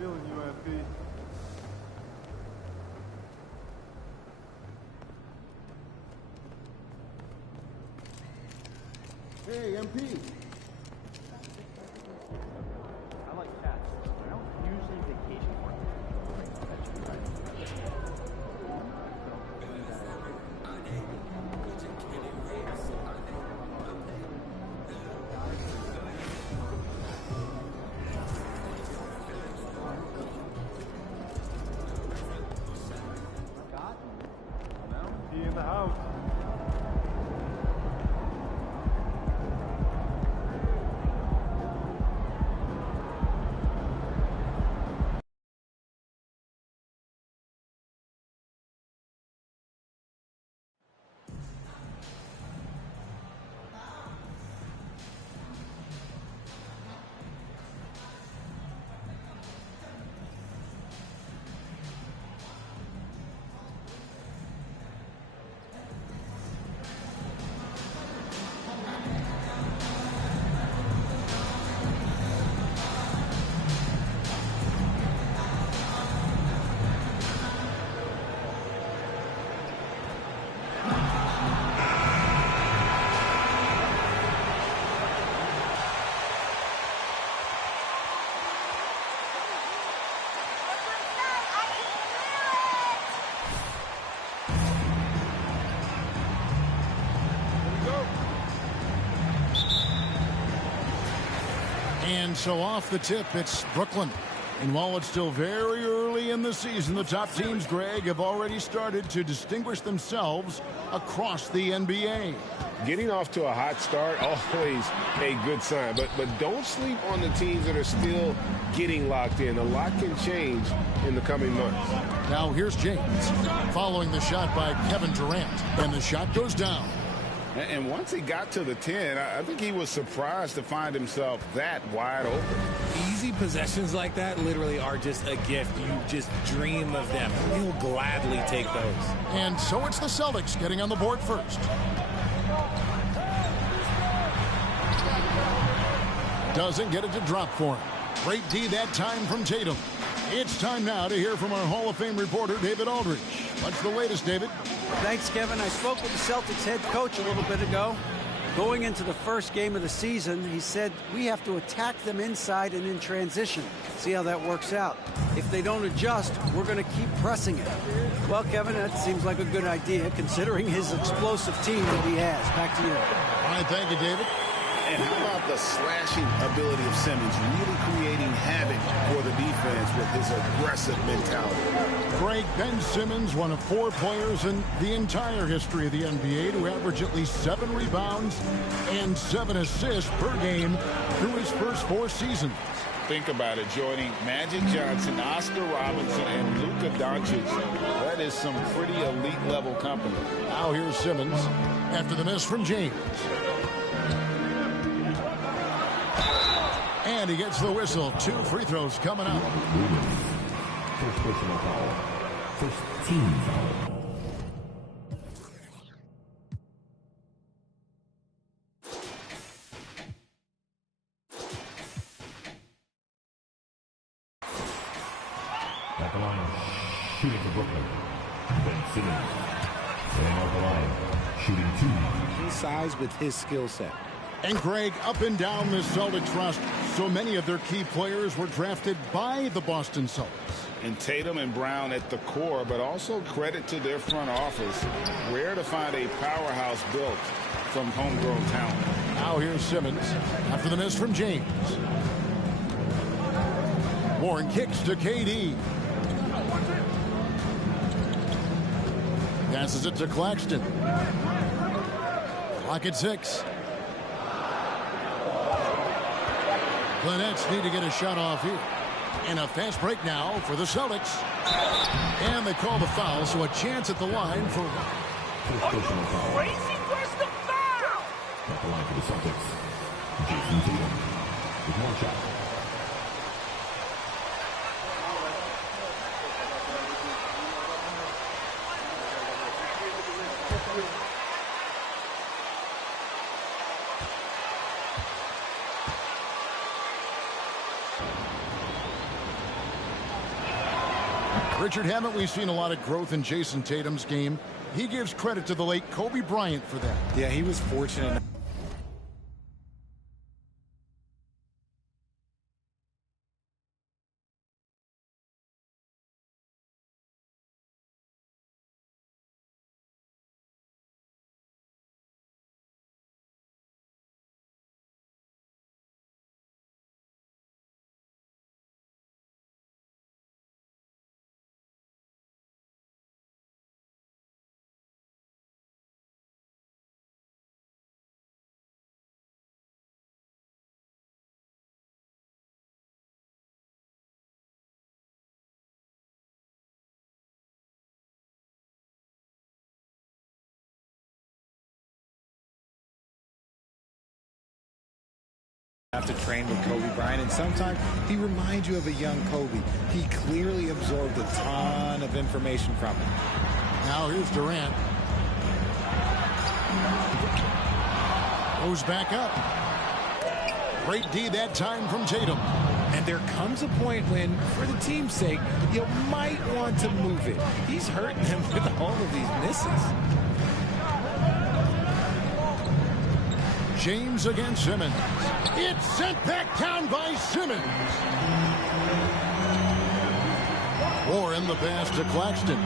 Feeling you, MP. Hey, MP. I like cats. I don't usually vacation for them. He in the house. And so off the tip, it's Brooklyn. And while it's still very early in the season, the top teams, Greg, have already started to distinguish themselves across the NBA. Getting off to a hot start, always a good sign. But don't sleep on the teams that are still getting locked in. A lot can change in the coming months. Now here's James, following the shot by Kevin Durant. And the shot goes down. And once he got to the 10, I think he was surprised to find himself that wide open. Easy possessions like that literally are just a gift. You just dream of them. He'll gladly take those. And so it's the Celtics getting on the board first. Doesn't get it to drop for him. Great D that time from Tatum. It's time now to hear from our Hall of Fame reporter, David Aldridge. What's the latest, David? Thanks, Kevin. I spoke with the Celtics head coach a little bit ago. Going into the first game of the season, he said, we have to attack them inside and in transition. See how that works out. If they don't adjust, we're going to keep pressing it. Well, Kevin, that seems like a good idea, considering his explosive team that he has. Back to you. All right, thank you, David. And how about the slashing ability of Simmons, really creating havoc for the defense with his aggressive mentality. Greg, Ben Simmons, one of 4 players in the entire history of the NBA to average at least 7 rebounds and 7 assists per game through his first 4 seasons. Think about it, joining Magic Johnson, Oscar Robertson, and Luka Doncic. That is some pretty elite level company. Now here's Simmons after the miss from James. And he gets the whistle. 2 free throws coming up. First personal foul. First team foul. At the line, shooting for Brooklyn. Ben Simmons. And at the line, shooting 2. His size with his skill set. And Greg, up and down the Celtics roster, so many of their key players were drafted by the Boston Celtics. And Tatum and Brown at the core, but also credit to their front office. Rare to find a powerhouse built from homegrown talent. Now here's Simmons after the miss from James. Warren kicks to KD. Passes it to Claxton. Clock at 6. The Nets need to get a shot off here. And a fast break now for the Celtics. And they call the foul, so a chance at the line for... First personal foul. Crazy, where's the foul? At the line for the Celtics, Jason Tatum. With 1 shot. Richard, haven't we seen a lot of growth in Jason Tatum's game? He gives credit to the late Kobe Bryant for that. Yeah, he was fortunate. Have to train with Kobe Bryant, and sometimes he reminds you of a young Kobe. He clearly absorbed a ton of information from him. Now here's Durant. Goes back up. Great D that time from Tatum. And there comes a point when, for the team's sake, you might want to move it. He's hurting them with all of these misses. James against Simmons. It's sent back down by Simmons. Warren the pass to Claxton.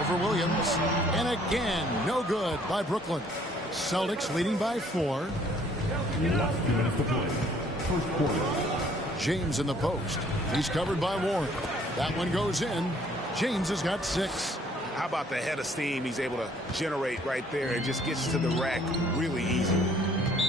Over Williams. And again, no good by Brooklyn. Celtics leading by 4. Last 2 minutes to play. First quarter. James in the post. He's covered by Warren. That one goes in. James has got 6. How about the head of steam he's able to generate right there and just gets to the rack really easy.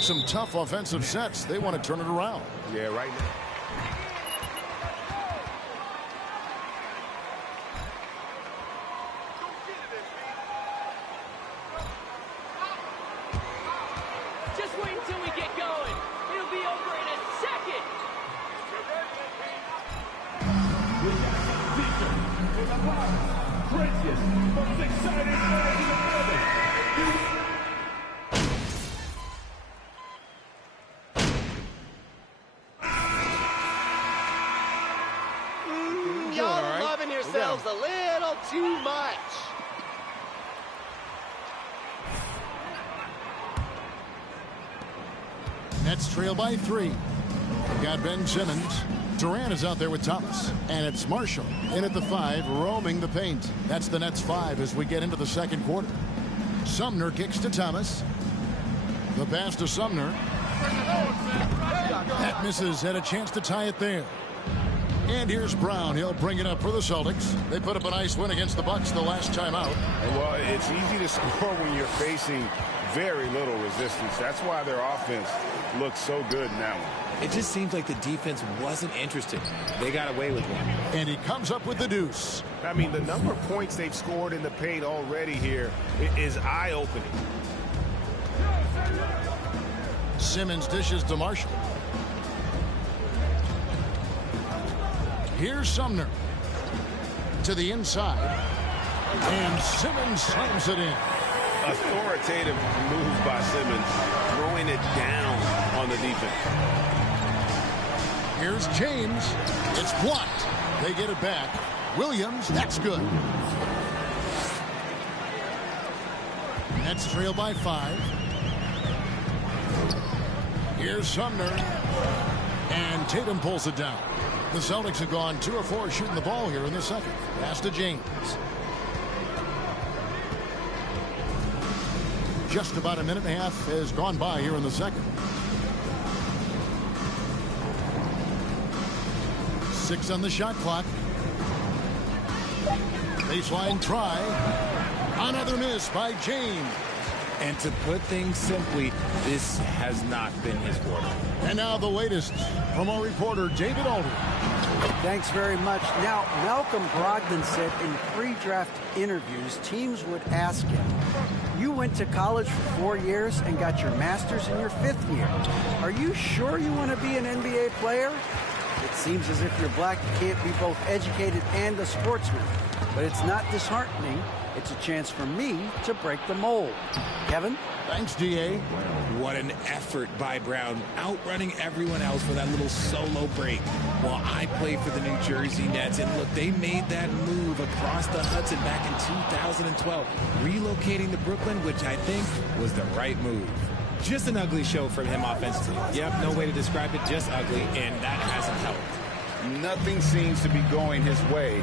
Some tough offensive sets. They want to turn it around. Yeah, right now. Just wait until we get going. It'll be over in a second. Most exciting match in the building. Y'all loving yourselves a little too much. Nets trail by 3. We've got Ben Simmons. Durant is out there with Thomas. And it's Marshall in at the 5, roaming the paint. That's the Nets 5 as we get into the second quarter. Sumner kicks to Thomas. The pass to Sumner. That misses. Had a chance to tie it there. And here's Brown. He'll bring it up for the Celtics. They put up a nice win against the Bucks the last time out. Well, it's easy to score when you're facing very little resistance. That's why their offense looks so good in that one. It just seems like the defense wasn't interested. They got away with one. And he comes up with the deuce. I mean, the number of points they've scored in the paint already here is eye-opening. Simmons dishes to Marshall. Here's Sumner to the inside. And Simmons slams it in. Authoritative move by Simmons, throwing it down on the defense. Here's James. It's blocked. They get it back. Williams, that's good. Nets trail by 5. Here's Sumner. And Tatum pulls it down. The Celtics have gone 2 of 4 shooting the ball here in the second. Pass to James. Just about a minute and a half has gone by here in the second. 6 on the shot clock. Baseline try. Another miss by James. And to put things simply, this has not been his quarter. And now the latest from our reporter, David Aldridge. Thanks very much. Now, Malcolm Brogdon said in pre-draft interviews, teams would ask him, you went to college for 4 years and got your master's in your 5th year. Are you sure you want to be an NBA player? It seems as if you're black, you can't be both educated and a sportsman. But it's not disheartening. It's a chance for me to break the mold. Kevin? Thanks, D.A. What an effort by Brown, outrunning everyone else for that little solo break. While I played for the New Jersey Nets, and look, they made that move across the Hudson back in 2012, relocating to Brooklyn, which I think was the right move. Just an ugly show from him offensively. Yep, no way to describe it, just ugly, and that hasn't helped. Nothing seems to be going his way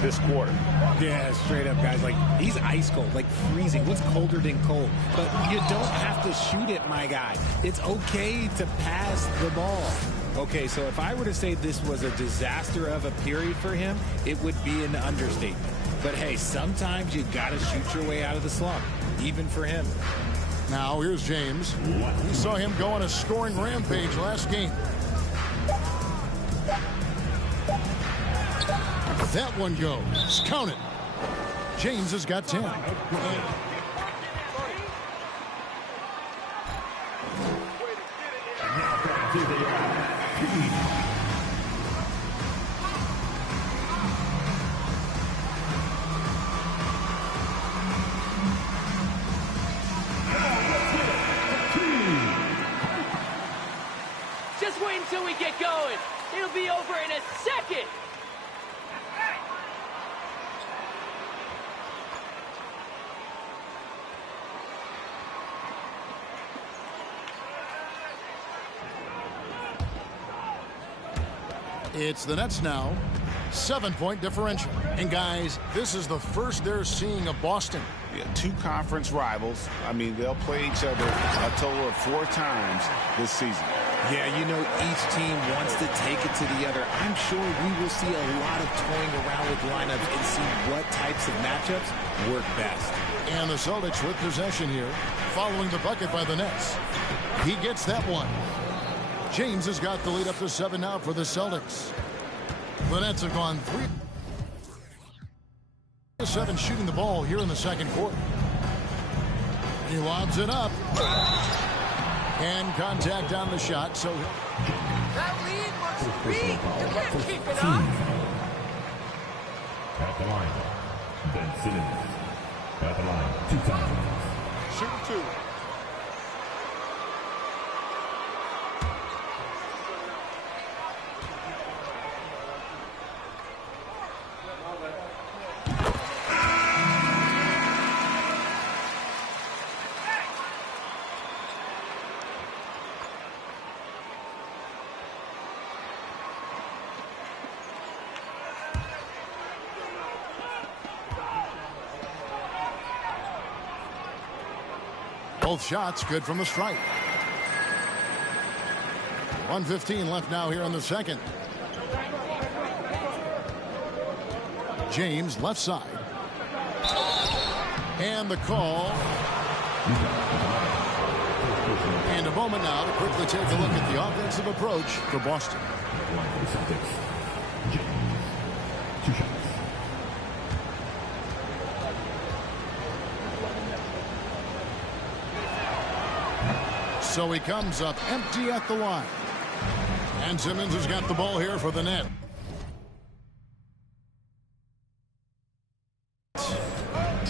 this quarter. Yeah, straight up, guys. Like, he's ice cold, like freezing. What's colder than cold? But you don't have to shoot it, my guy. It's okay to pass the ball. Okay, so if I were to say this was a disaster of a period for him, it would be an understatement. But hey, sometimes you got to shoot your way out of the slump, even for him. Now, here's James. We saw him go on a scoring rampage last game. That one goes. Count it. James has got 10. Just wait until we get going. It'll be over in a second. It's the Nets now. 7-point differential. And guys, this is the first they're seeing of Boston. Yeah, two conference rivals. I mean, they'll play each other a total of 4 times this season. Yeah, you know, each team wants to take it to the other. I'm sure we will see a lot of toying around with lineups and see what types of matchups work best. And the Celtics with possession here, following the bucket by the Nets. He gets that one. James has got the lead up to 7 now for the Celtics. The Nets have gone 3-7 shooting the ball here in the second quarter. He lobs it up. And contact on the shot, so That lead looks weak. You can't keep it up. At the line, Ben Simmons. At the line, 2 times. Shoot 2. both shots good from the stripe. 1:15 left now here in the second. James left side. And the call. And a moment now to quickly take a look at the offensive approach for Boston. James, 2 shots. So he comes up empty at the line. And Simmons has got the ball here for the net.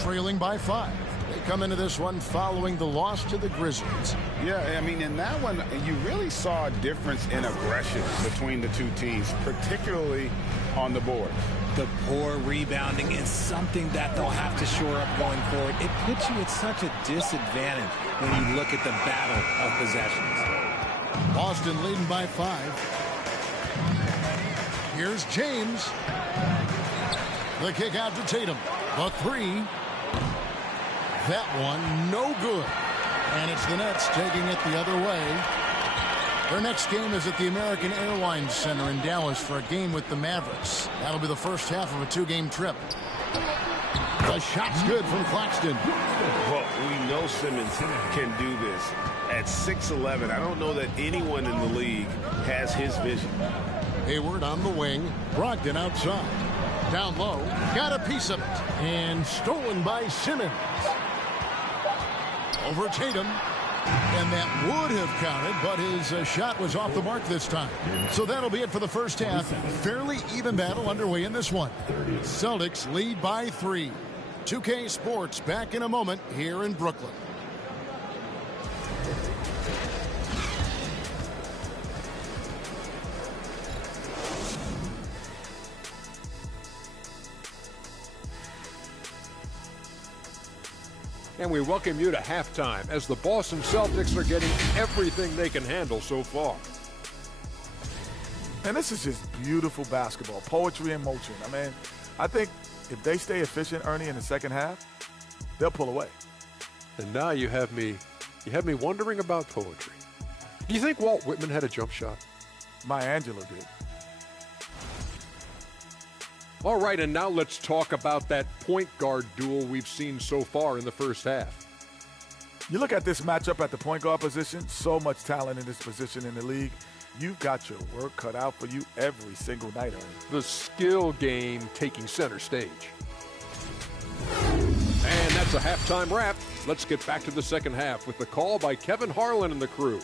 Trailing by 5. They come into this one following the loss to the Grizzlies. Yeah, I mean, in that one, you really saw a difference in aggression between the two teams, particularly on the board. The poor rebounding is something that they'll have to shore up going forward. It puts you at such a disadvantage when you look at the battle of possessions. Boston leading by 5. Here's James. The kick out to Tatum. The 3. That one no good. And it's the Nets taking it the other way. Their next game is at the American Airlines Center in Dallas for a game with the Mavericks. That'll be the first half of a 2-game trip. The shot's good from Claxton. Well, we know Simmons can do this. At 6'11", I don't know that anyone in the league has his vision. Hayward on the wing. Brogdon outside. Down low. Got a piece of it. And stolen by Simmons. Over Tatum. And that would have counted, but his shot was off the mark this time. So that'll be it for the first half. Fairly even battle underway in this one. Celtics lead by 3. 2K Sports back in a moment here in Brooklyn. And we welcome you to halftime as the Boston Celtics are getting everything they can handle so far. And this is just beautiful basketball, poetry in motion. I mean, I think if they stay efficient, Ernie, in the second half, they'll pull away. And now you have me wondering about poetry. Do you think Walt Whitman had a jump shot? Maya Angelou did. All right, and now let's talk about that point guard duel we've seen so far in the first half. You look at this matchup at the point guard position, so much talent in this position in the league. You've got your work cut out for you every single night, Ernie. The skill game taking center stage. And that's a halftime wrap. Let's get back to the second half with the call by Kevin Harlan and the crew.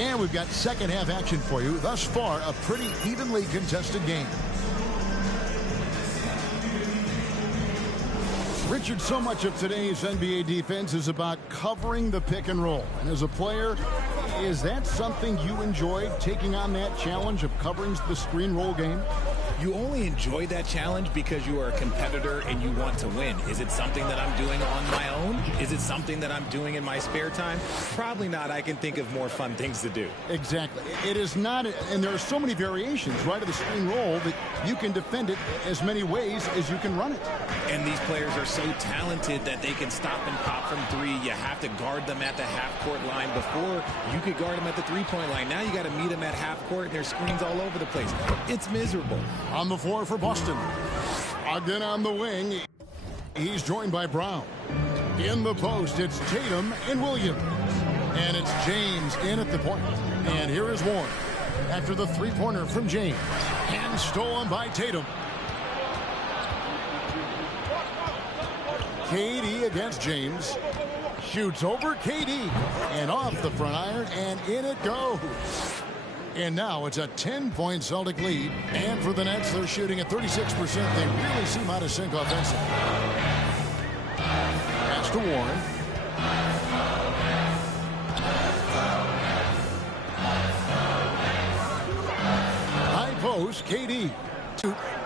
And we've got second half action for you. Thus far, a pretty evenly contested game. Richard, so much of today's NBA defense is about covering the pick and roll. And as a player, is that something you enjoyed, taking on that challenge of covering the screen roll game? You only enjoy that challenge because you are a competitor and you want to win. Is it something that I'm doing on my own? Is it something that I'm doing in my spare time? Probably not. I can think of more fun things to do. Exactly. It is not, and there are so many variations, right, of the screen roll that you can defend it as many ways as you can run it. And these players are so talented that they can stop and pop from three. You have to guard them at the half-court line. Before, you could guard them at the three-point line. Now you got to meet them at half-court, and there's screens all over the place. It's miserable. On the floor for Boston. Again on the wing. He's joined by Brown. In the post, it's Tatum and Williams. And it's James in at the point. And here is Warren after the three-pointer from James. And stolen by Tatum. KD against James. Shoots over KD. And off the front iron, and in it goes. And now it's a 10-point Celtic lead. And for the Nets, they're shooting at 36%. They really seem out of sync offensively. Pass to Warren. High post, KD.